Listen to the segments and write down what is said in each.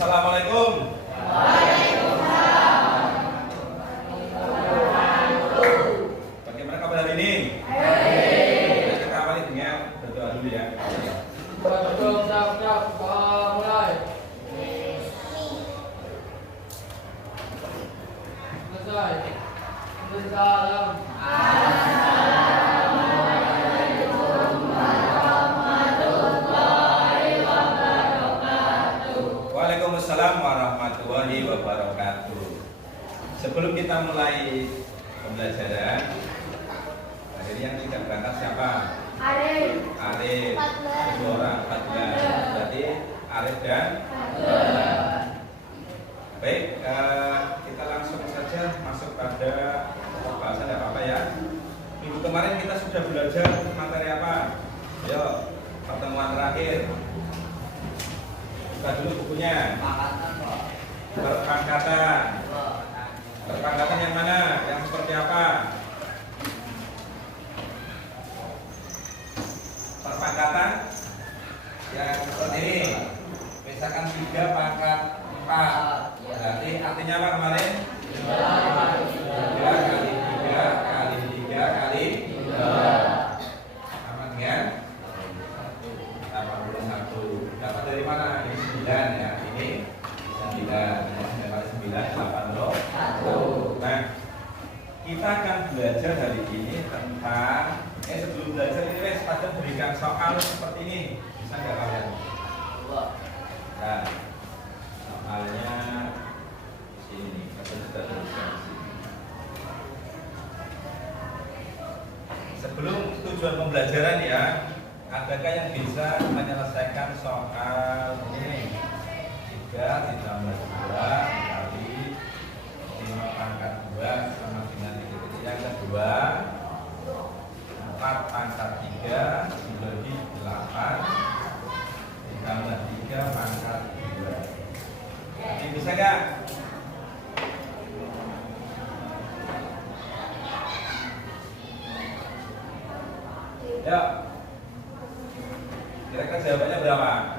Assalamualaikum. Bagaimana kabar hari ini? Kita awali dengan berdoa dulu ya. Mulai. Selesai. Salam. Waalaikumsalam warahmatullahi wabarakatuh. Sebelum kita mulai pembelajaran, hari ini yang tidak berangkat siapa? Arif. Dua orang, 14. Berarti Arif dan baik, kita langsung saja masuk pada pembahasan. Tidak apa-apa ya. Minggu kemarin kita sudah belajar materi apa? Ayo, pertemuan terakhir. Buka dulu bukunya. Perpangkatan. Perpangkatan yang mana? Yang seperti apa? Perpangkatan yang seperti ini. Misalkan 3 pangkat 4. Berarti artinya apa kemarin? 3 kali 3 kali 3 kali 2. Sama dengan 81. Dapat dari mana? Ini 9 ya. Ini 9. 9 kali 9 81. Nah, kita akan belajar hari ini tentang sebelum belajar ini wes pada berikan soal seperti ini. Bisa nggak kalian? Nah, soalnya di sini. Kita sudah tuliskan di sini. Sebelum tujuan pembelajaran ya, adakah yang bisa menyelesaikan soal ini? 3 ditambah 2 kali 5 pangkat 2 sama dengan titik-titik yang kedua 4 pangkat 3 dibagi 8 ditambah 3 pangkat 2. Ini bisa nggak? Ya. Kira-kira jawabannya berapa?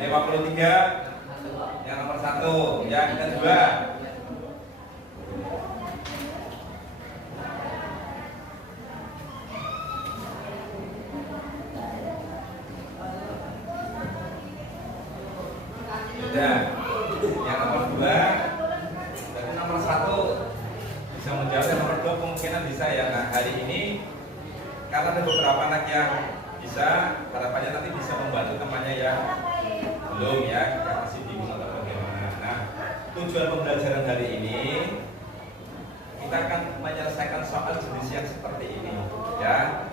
53. Yang nomor 1. Yang kedua. Sudah. Yang nomor 2. Berarti nomor 1 bisa menjawab. Yang nomor 2 kemungkinan bisa ya. Nah, hari ini karena ada beberapa anak yang bisa, harapannya nanti bisa membantu temannya yang belum ya, yang masih bingung atau bagaimana. Nah, tujuan pembelajaran hari ini kita akan menyelesaikan soal jenis yang seperti ini ya.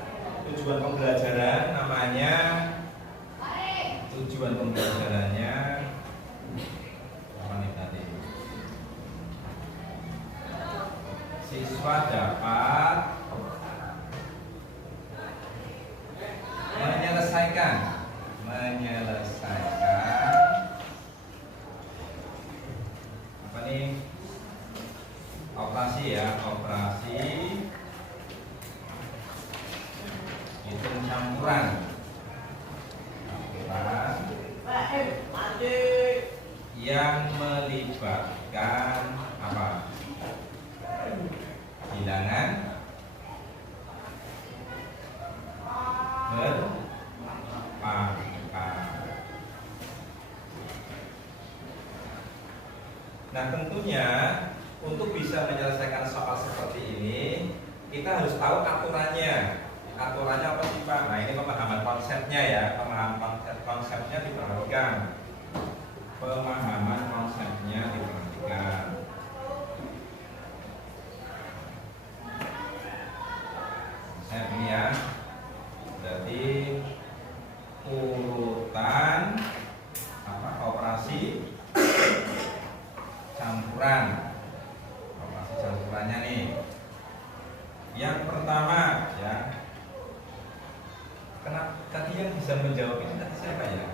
Tujuan pembelajaran namanya, tujuan pembelajarannya apa nih tadi? Siswa dapat menyelesaikan apa nih, operasi ya, operasi hitung campuran yang melibatkan apa? Bilangan Nah, tentunya untuk bisa menyelesaikan soal seperti ini, kita harus tahu aturannya. Aturannya apa sih Pak? Nah, ini pemahaman konsepnya ya. Pemahaman konsepnya diperhatikan. Pemahaman konsepnya diperhatikan. Konsep ini ya. Berarti urutan apa? Operasi campuran. Operasi campurannya nih. Yang pertama ya. Kenapa tadi yang bisa menjawab ini tadi siapa ya?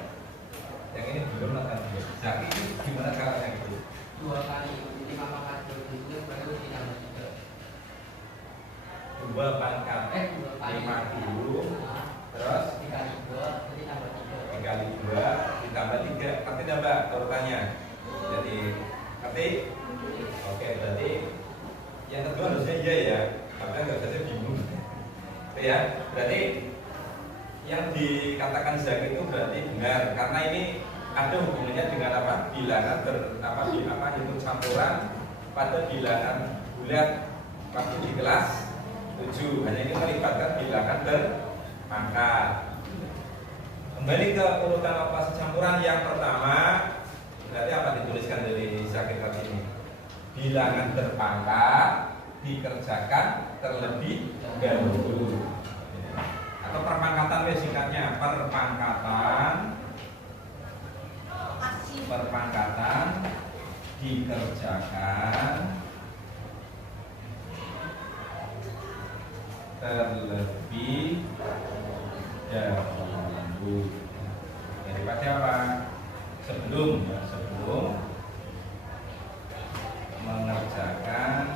Yang ini belum akan bisa. Ini gimana caranya gitu? 2 kali 5 pangkat 2 itu baru ditambah 3. 2 pangkat 50, terus dikali 2 jadi tambah 3. dikali 2 ditambah 3. Ngerti tidak Mbak urutannya? Jadi ngerti? Oke, berarti yang kedua harusnya iya ya, karena nggak saja bingung. Oke ya, berarti yang dikatakan Zaki itu berarti benar, karena ini ada hubungannya dengan apa? Bilangan hitung campuran pada bilangan bulat waktu di kelas 7. Hanya ini melibatkan bilangan berpangkat. Kembali ke urutan operasi campuran yang pertama, berarti apa dituliskan dari Zaki tadi ini? Bilangan berpangkat dikerjakan terlebih dahulu. Atau perpangkatan singkatnya, perpangkatan dikerjakan terlebih dahulu. Jadi pada apa? Sebelum mengerjakan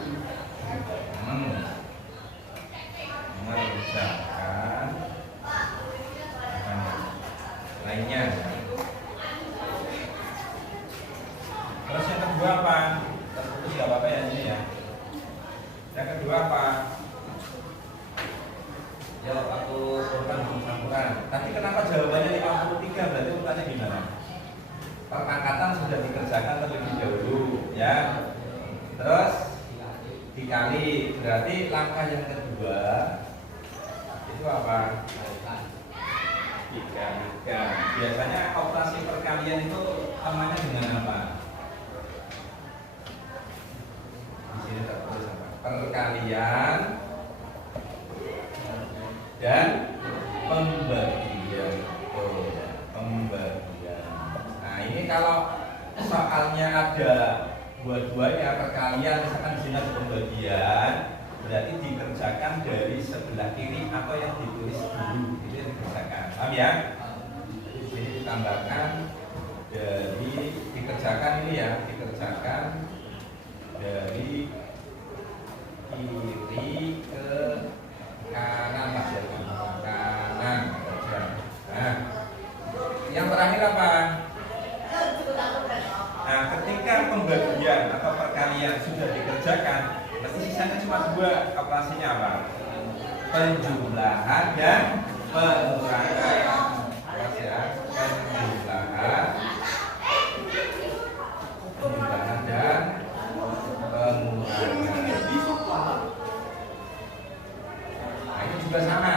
lainnya. Terus yang kedua apa? Terputus nggak apa-apa ya ini ya. Yang kedua apa? Ya aku urutan campuran. Tapi kenapa jawabannya 53? Berarti urutannya gimana? Perpangkatan sudah dikerjakan terlebih dahulu, ya. Terus dikali, berarti langkah yang kedua itu apa? Dikalikan. Biasanya operasi perkalian itu namanya dengan apa? Di sini tertulis apa? Perkalian dan pembagian. Pembagian. Nah ini kalau soalnya ada dua-duanya, perkalian misalkan di sini ada pembagian, berarti dikerjakan dari sebelah kiri atau yang ditulis dulu itu yang dikerjakan. Paham ya? Di sini ditambahkan dari dikerjakan ini ya, dikerjakan dari kiri ke kanan Mas ya. Kanan. Nah, yang terakhir apa? Nah, ketika pembagian atau perkalian sudah dikerjakan, berarti sisanya cuma dua, operasinya apa? Penjumlahan dan pengurangan. Ya, penjumlahan dan pengurangan. Nah, ini juga sama,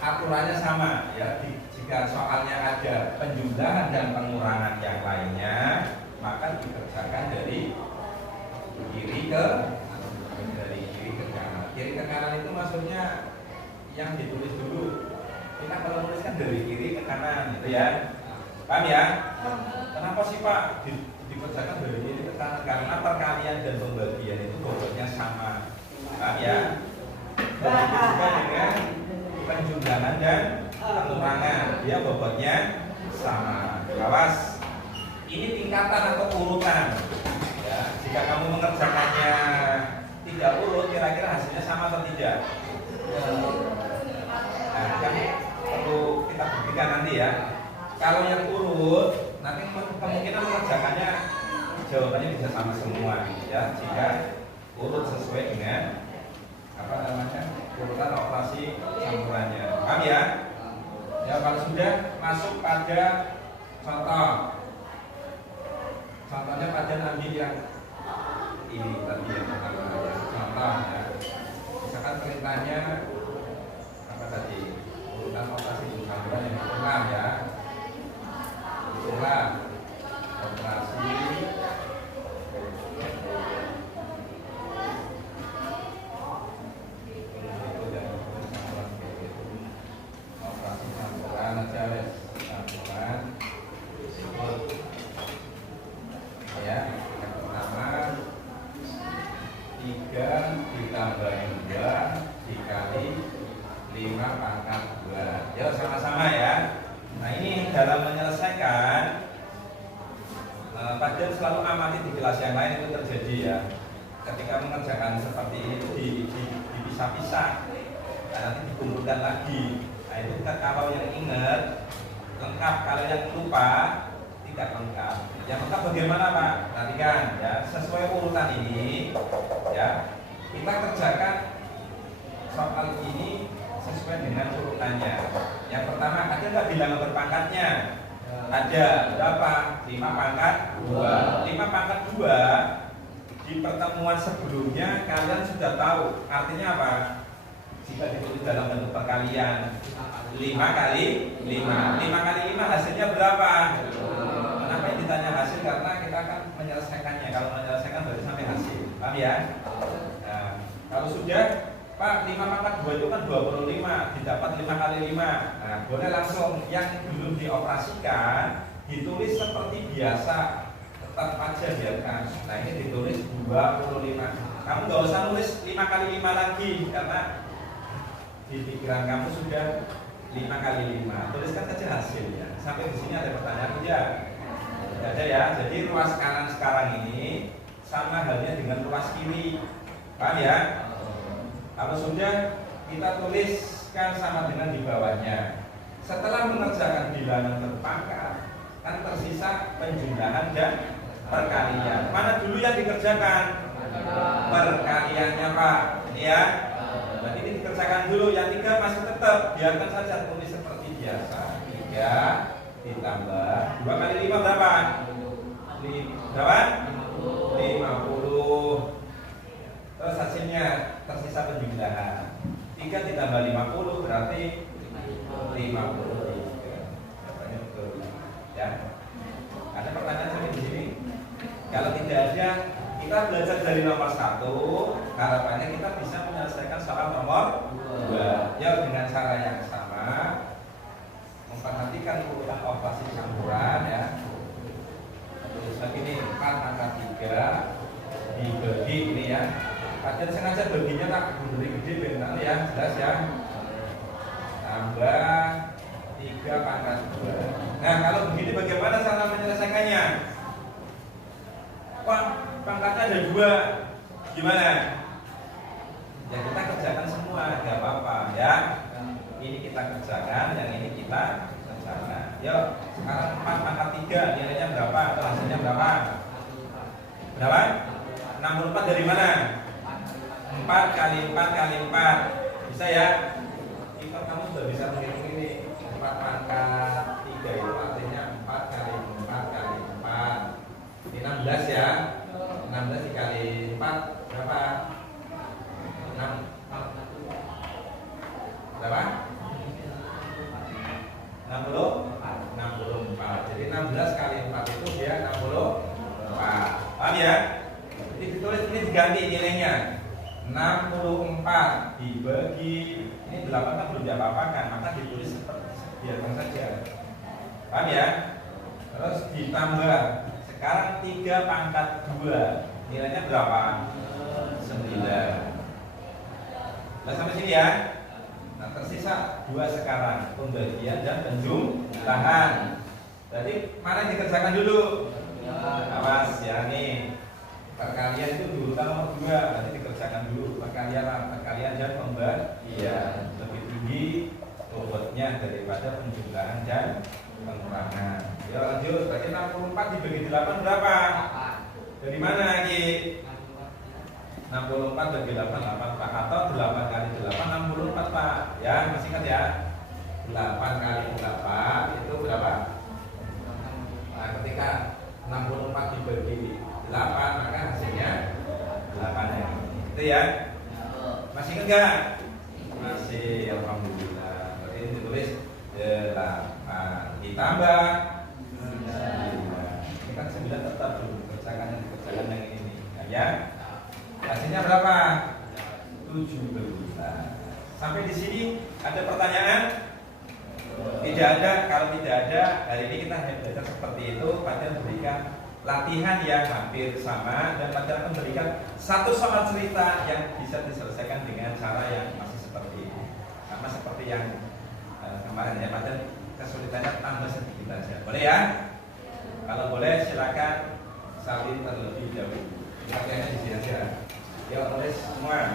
aturannya sama ya. Jika soalnya ada penjumlahan dan pengurangan yang lainnya, maka dikerjakan dari kiri ke kanan. Kiri ke kanan itu maksudnya yang ditulis dulu. Kita kalau tuliskan dari kiri ke kanan, gitu ya. Paham ya? Kenapa sih Pak dikerjakan dari kiri ke kanan? Karena perkalian dan pembagian itu bobotnya sama. Paham ya? Begitu juga dengan penjumlahan dan pengurangan, dia bobotnya sama. Awas. Ini tingkatan atau urutan. Ya, jika kamu mengerjakannya tidak urut, kira-kira hasilnya sama atau tidak? Nah, yang perlu kita buktikan nanti ya. Kalau yang urut, nanti kemungkinan mengerjakannya jawabannya bisa sama semua. Ya, jika urut sesuai dengan urutan operasi campurannya. Paham ya? Ya, kalau sudah masuk pada contoh. Contohnya pada ambil yang ini tadi yang pertama ya. Contoh ya. Misalkan perintahnya apa tadi? Urutan operasi campuran yang diulang ya. Diulang operasi campuran aja wes. Campuran ya, yang pertama 3 ditambah 2 dikali 5 pangkat 2. Ya sama-sama ya. Nah ini dalam menyelesaikan Pak selalu amati di kelas yang lain itu terjadi ya. Ketika mengerjakan seperti ini itu dipisah-pisah. Nah, nanti dikumpulkan lagi. Nah itu kita kalau yang ingat lengkap, kalau yang lupa tidak lengkap. Yang lengkap bagaimana Pak? Perhatikan ya, sesuai urutan ini ya. Kita kerjakan soal ini sesuai dengan urutannya. Yang pertama, ada nggak bilangan berpangkatnya? Ada. Berapa? 5 pangkat 2. 5 pangkat 2 di pertemuan sebelumnya kalian sudah tahu artinya apa? Jika ditulis dalam bentuk perkalian 5 kali 5. 5 kali 5 hasilnya berapa? Kenapa yang ditanya hasil? Karena kita akan menyelesaikannya. Kalau menyelesaikan berarti sampai hasil. Paham ya? Nah, kalau sudah Pak, 5 pangkat 2 itu kan 25, didapat 5 kali 5. Nah, boleh langsung yang belum dioperasikan ditulis seperti biasa, tetap aja biarkan. Nah, ini ditulis 25. Kamu nggak usah nulis 5 kali 5 lagi karena di pikiran kamu sudah 5 kali 5. Tuliskan saja hasilnya. Sampai di sini ada pertanyaan tidak? Tidak ada ya. Jadi ruas kanan sekarang ini sama halnya dengan ruas kiri. Paham ya? Kalau sudah, kita tuliskan sama dengan di bawahnya. Setelah mengerjakan bilangan berpangkat, kan tersisa penjumlahan dan perkalian. Mana dulu yang dikerjakan? Perkaliannya Pak. Ini ya. Berarti ini dikerjakan dulu. Yang 3 masih tetap, biarkan saja tulis seperti biasa. 3 ditambah 2 kali 5 berapa? Berapa? 50. Terus hasilnya tersisa penjumlahan 3 ditambah 50 berarti 53. Jawabannya betul ya. Ada pertanyaan sampai di sini? Kalau tidak ada, kita belajar dari nomor 1. Harapannya kita bisa menyelesaikan soal nomor 2 ya dengan cara yang sama, memperhatikan urutan operasi campuran ya. Terus begini 4 angka 3 dibagi ini ya. Kalian sengaja baginya tak beri gede benar ya, jelas ya. Tambah 3 pangkat 2. Nah kalau begini bagaimana cara menyelesaikannya? Pak, pangkatnya ada 2. Gimana? Ya kita kerjakan semua, gak apa-apa ya. Ini kita kerjakan, yang ini kita kerjakan. Yuk, sekarang 4 pangkat 3 nilainya berapa? Atau hasilnya berapa? Berapa? 64 dari mana? 4 kali 4 kali 4. Bisa ya? Kita kamu sudah bisa menghitung ini. 4 pangkat 3 itu artinya 4 kali 4 kali 4. Ini 16 ya. 16 dikali 4 berapa? 6. Berapa? 64. Jadi 16 kali 4 itu dia 64. Paham ya? Jadi ditulis ini diganti nilainya. 64 dibagi ini 8 kan belum diapa-apakan, maka ditulis seperti biarkan saja. Paham ya? Terus ditambah sekarang 3 pangkat 2 nilainya berapa? 9. Nah sampai sini ya. Nah tersisa 2 sekarang, pembagian dan penjumlahan. Jadi mana yang dikerjakan dulu? Awas ya nih. Perkalian itu diurutan nomor 2, nanti dikerjakan dulu perkalian dan pembagian. Lebih tinggi bobotnya daripada penjumlahan dan pengurangan. Ya lanjut, berarti 64 dibagi 8 berapa? Dari mana Ki? 64 bagi 8 Pak, atau 8 kali 8 64 Pak. Ya masih ingat ya? 8 kali 8 itu berapa? Nah ketika 64 dibagi 8 maka hasilnya 8 ya. Itu ya. Masih ingat enggak? Masih, alhamdulillah. Berarti ini ditulis 8 ditambah 9. Ini kan 9 tetap dulu kerjakan yang ini ya. Hasilnya berapa? 17. Sampai di sini ada pertanyaan? Tidak ada. Kalau tidak ada, hari ini kita hanya belajar seperti itu. Pada berikan latihan yang hampir sama dan pada akan memberikan satu soal cerita yang bisa diselesaikan dengan cara yang masih seperti ini, sama seperti yang kemarin ya. Pada kesulitannya tambah sedikit saja, boleh ya? Kalau boleh silakan salin terlebih dahulu. Latihannya di sini aja. Yuk tulis semua.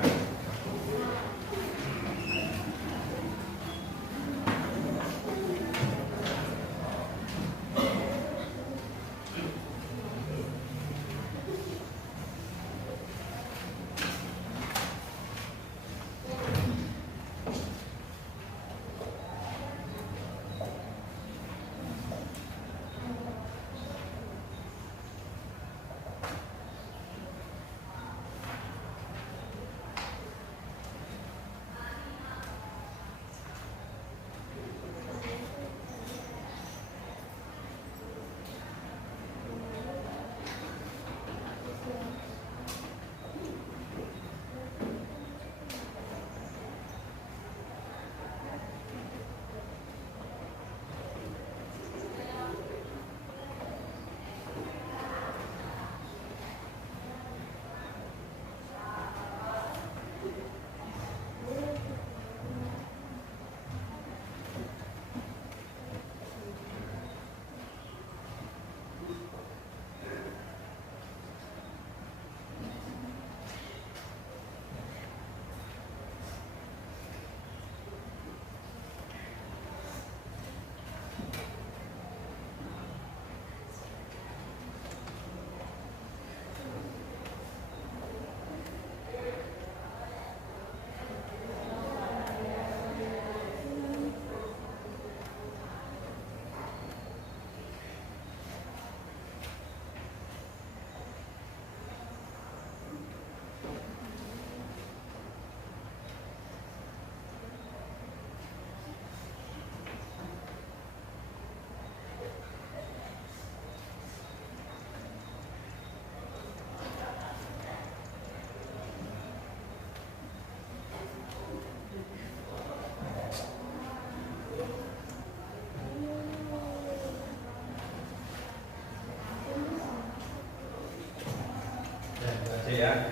Ya.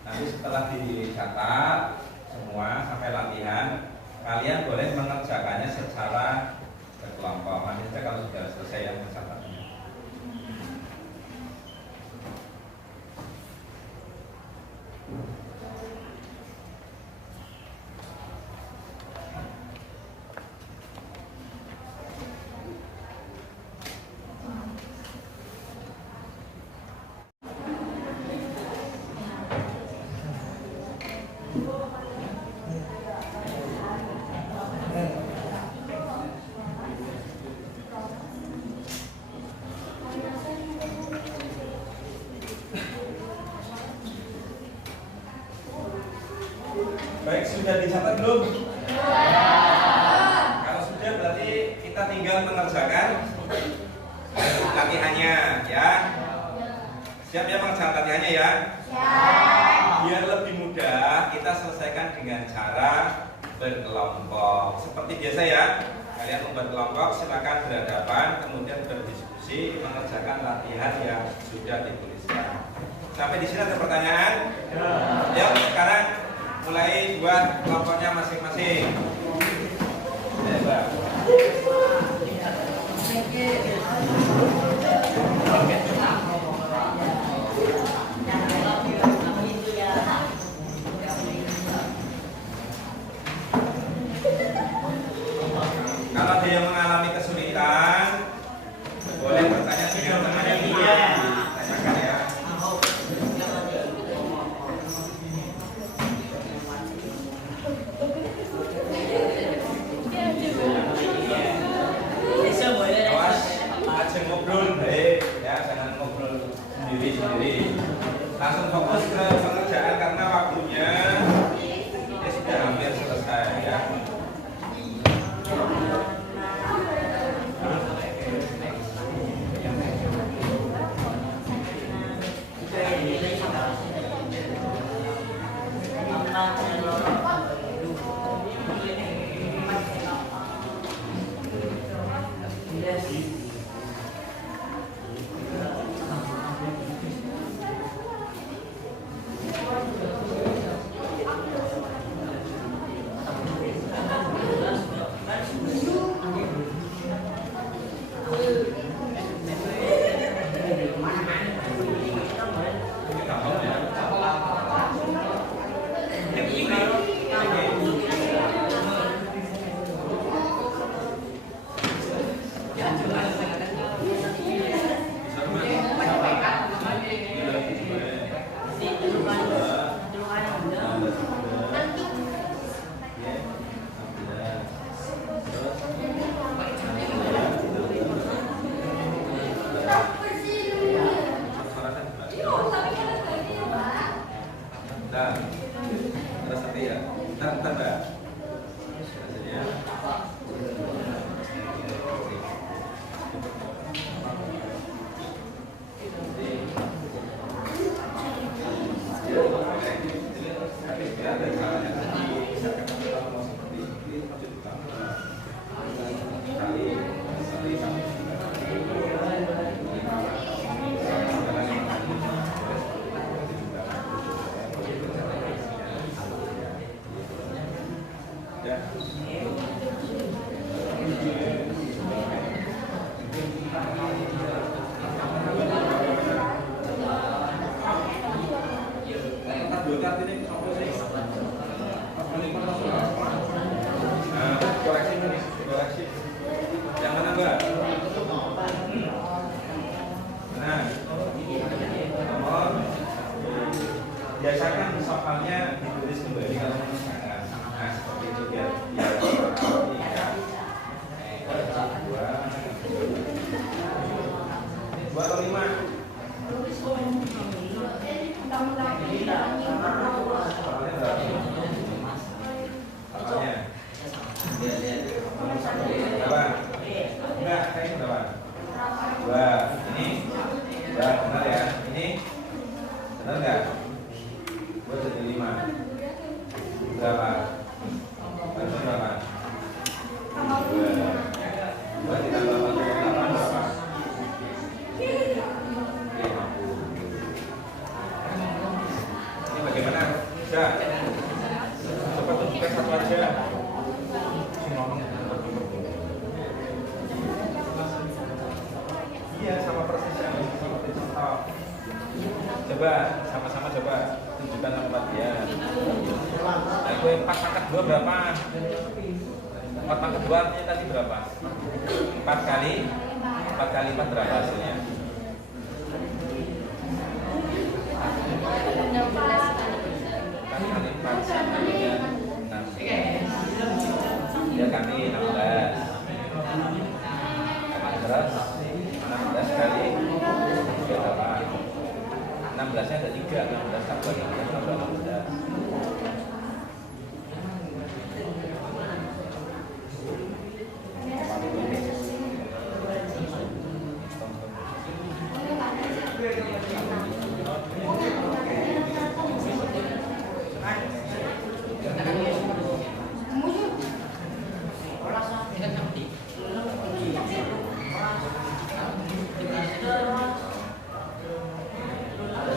Nanti setelah dicatat semua sampai latihan, kalian boleh mengerjakannya secara berkelompok. Nanti saja kalau sudah selesai yang mencatatnya. Baik, sudah dicatat belum? Kalau sudah berarti kita tinggal mengerjakan latihannya ya. Siap ya mengerjakan latihannya ya? Biar lebih mudah kita selesaikan dengan cara berkelompok. Seperti biasa ya. Kalian membuat kelompok, silakan berhadapan, kemudian berdiskusi mengerjakan latihan yang sudah dituliskan. Sampai di sini ada pertanyaan? Ya, sekarang mulai buat kelompoknya masing-masing. Kalau ada yang mengalami kesulitan, boleh bertanya dengan temannya dulu ya. Tanyakan ya. Awas, aja ngobrol baik ya, jangan Ya. Nah, koreksi ini, koreksi. Yang mana Mbak? Nah, nomor. Biasakan soalnya ditulis kembali kalau menunjukkan. Nah, seperti itu ya. Dua atau lima? Soalnya berapa? Enggak, kayaknya berapa? Dua. Ini dua, benar ya? Ini benar nggak? Dua jadi lima. Berapa? Berapa? Berapa? Dua. Dua ditambah 48 berapa? 50. Ini bagaimana? Bisa? Coba tunjukkan satu aja. Iya, sama persisnya seperti contoh. Coba, sama-sama coba tunjukkan tempat dia. Nah, itu 4/2 berapa? 4/2 artinya tadi berapa? 4 kali 4 berapa hasilnya? 4 kali 4 sama dengan 6. Ya kami 16. Terus 16 kali 3 berapa? 16-nya ada 3, 16 tambah 16 tambah 16.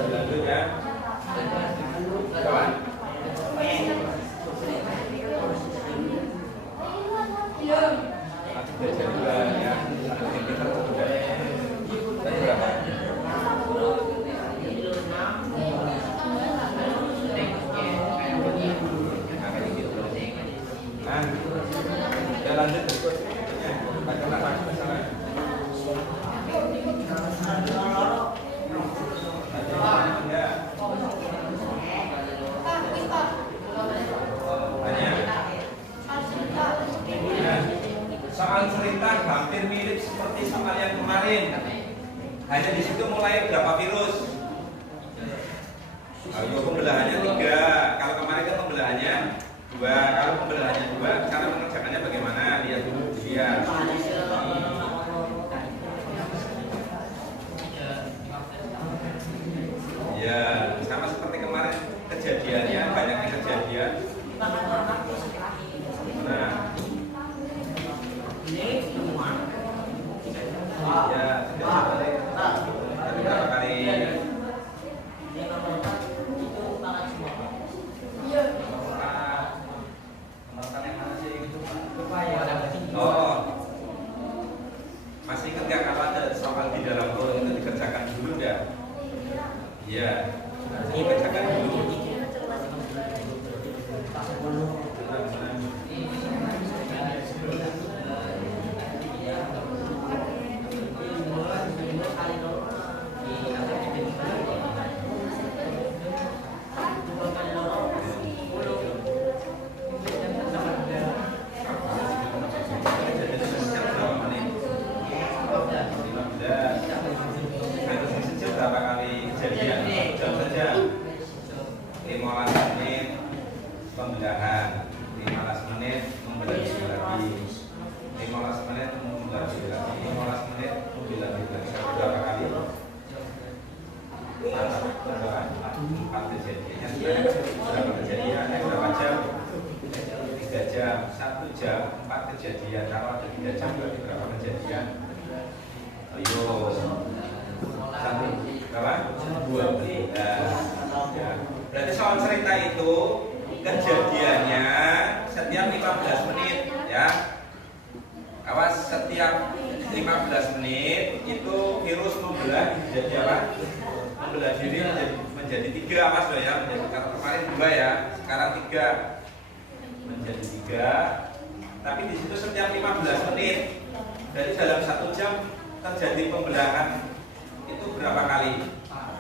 Lanjut ya. Kawan. Aku belajar juga ya. Aku pintar juga. Tadi berapa? Nah, ya lanjut berikutnya. Baca apa masalah? Soal cerita hampir mirip seperti soal yang kemarin. Hanya di situ mulai berapa virus? Kalau pembelahannya 3. Kalau kemarin kan pembelahannya 2. Kalau pembelahannya 2, cara mengerjakannya bagaimana? Lihat dulu dia. Ya, sama seperti kemarin kejadiannya, banyaknya kejadian. Nah, ya, tapi berapa kali? Oh, masih ingat nggak kalau ada soal di dalam kurung itu dikerjakan dulu nggak? Iya, dikerjakan dulu. Berapa kali kejadian? Jam saja. 15 menit pembelahan, 15 menit membelah lagi, 15 menit membelah lagi, 15 menit membelah lagi. Berapa kali? 4 kejadian. Berapa kejadian? Berapa jam? 3 jam. 1 jam 4 kejadian. Kalau ada 3 jam berarti berapa kejadian? Ayo. 1 berapa? 12. Ya. Berarti soal cerita itu kejadiannya setiap 15 menit itu virus membelah jadi apa? Membelah diri menjadi 3 awas loh ya, menjadi karena kemarin 2 ya, sekarang 3 menjadi 3. Tapi di situ setiap 15 menit, jadi dalam 1 jam terjadi pembelahan itu berapa kali?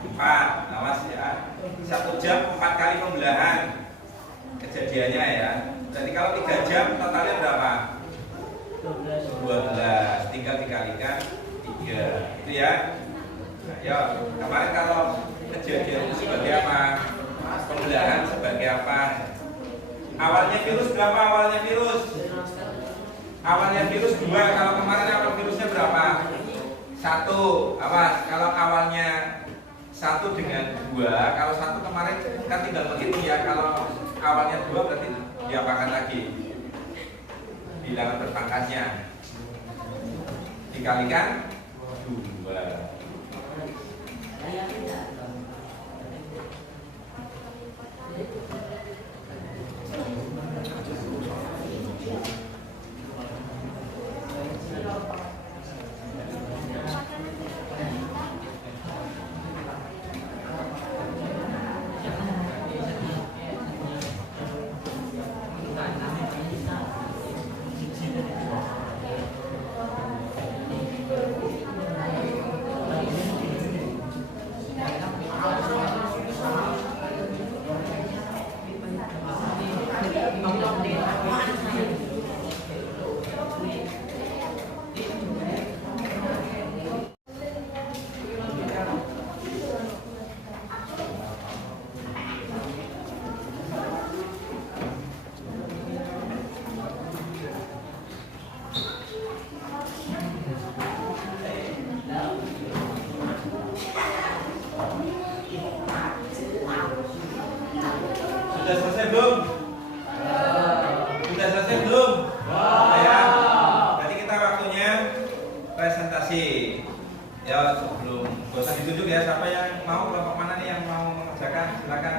4, awas ya. 1 jam 4 kali pembelahan kejadiannya ya. Jadi kalau 3 jam totalnya berapa? 12, tinggal dikalikan 3 itu ya. Nah, ya kemarin kalau kejadian itu sebagai apa? Pembelahan sebagai apa? Awalnya virus berapa? Awalnya virus 2. Kalau kemarin awal virusnya berapa? 1. Awas, kalau awalnya 1 dengan 2, kalau 1 kemarin kan tinggal begitu ya. Kalau awalnya 2 berarti diapakan lagi? Bilangan berpangkatnya dikalikan 2. Sudah selesai belum? Sudah selesai belum? Ya. Nanti kita waktunya presentasi. Ya sebelum gak usah ditunjuk ya, siapa yang mau, kelompok mana nih yang mau mengerjakan, silakan.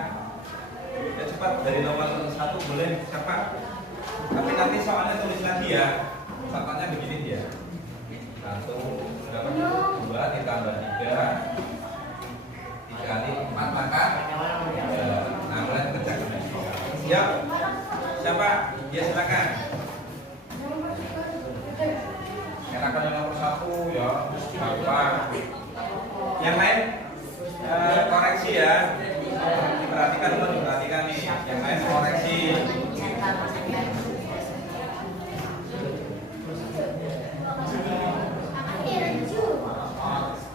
Ya cepat, dari nomor 1 boleh siapa? Tapi nanti soalnya tulis lagi ya. Contohnya begini dia. 1 berapa? 2 ditambah 3 dikali 4 maka nah mulai kerjakan. Ya, siapa? Ya silakan. Enakan yang nomor 1 ya, gampang. Yang lain koreksi ya. Diperhatikan dulu, diperhatikan nih. Yang lain koreksi.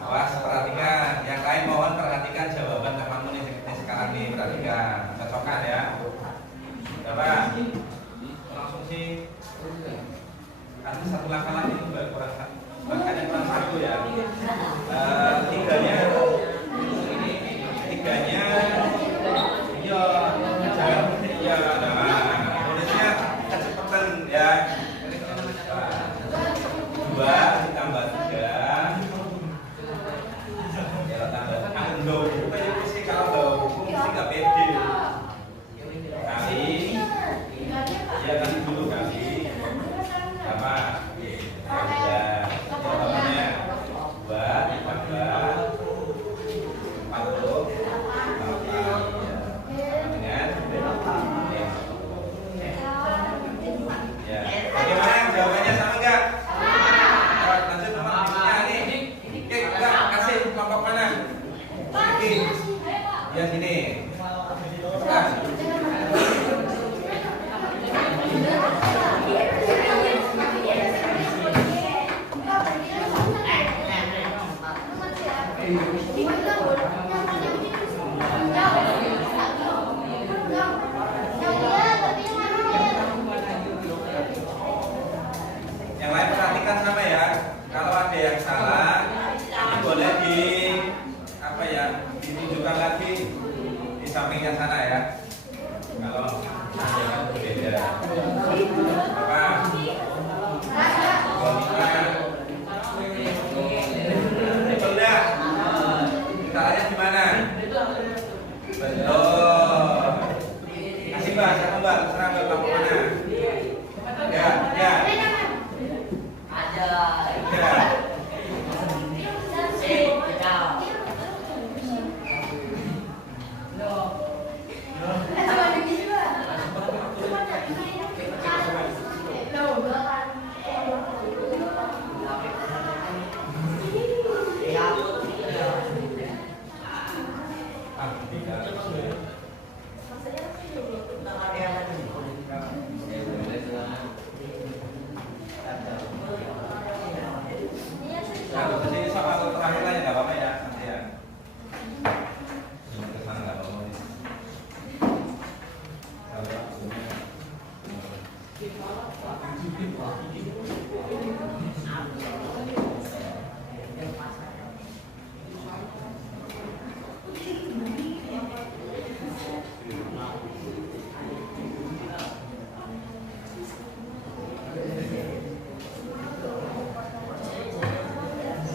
Awas perhatikan. Yang lain mohon perhatikan jawaban temanmu nih sekarang nih, perhatikan. Cocokkan ya. Coba langsung sih. Nanti 1 langkah lagi itu bahkan yang kurang 1 ya. Tiganya iya jangan iya. Nah nulisnya kecepatan ya. 2 ditambah 3 ya tambah anggo itu sih kalau mesti nggak pede kali ya kali dulu kali apa ya jawabannya 2 ditambah 40 dengan ya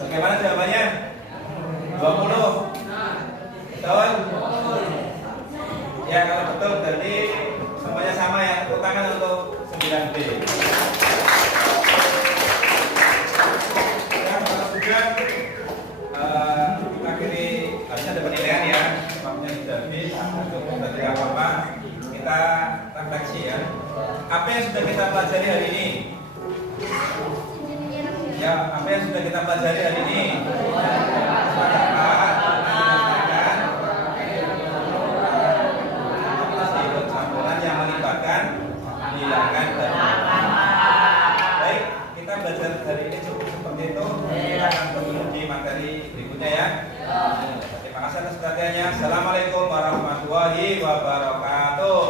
Bagaimana jawabannya? 20. Betul? Ya, kalau betul berarti semuanya sama ya. Tepuk tangan untuk 9B. Ya, kalau sudah kita akhiri, harusnya ada penilaian ya. Waktunya sudah habis, cukup dari apa-apa. Kita refleksi ya. Apa yang sudah kita pelajari hari ini? Ya, apa yang sudah kita pelajari hari ini? Campuran yang melibatkan bilangan dan baik, kita belajar hari ini cukup seperti itu. Kita akan ketemu di materi berikutnya ya. Terima kasih atas perhatiannya. Assalamualaikum warahmatullahi wabarakatuh.